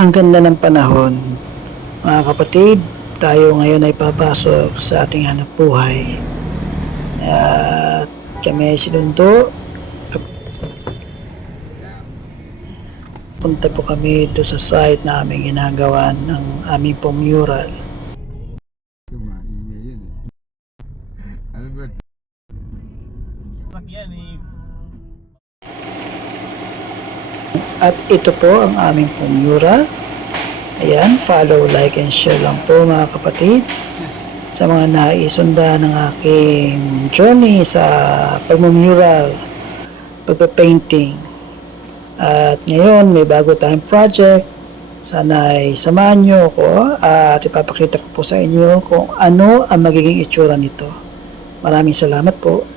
Ang ganda ng panahon, mga kapatid. Tayo ngayon ay papasok sa ating hanapbuhay. At kami ay sinundo. Punta po kami doon sa site na aming ginagawa ng aming pong mural. At ito po ang aming pong mural. Ayan, follow, like, and share lang po mga kapatid sa mga naisunda ng aking journey sa pagmamural, pagpapainting. At ngayon, may bago tayong project. Sana ay samahan nyo ako at ipapakita ko po sa inyo kung ano ang magiging itsura nito. Maraming salamat po.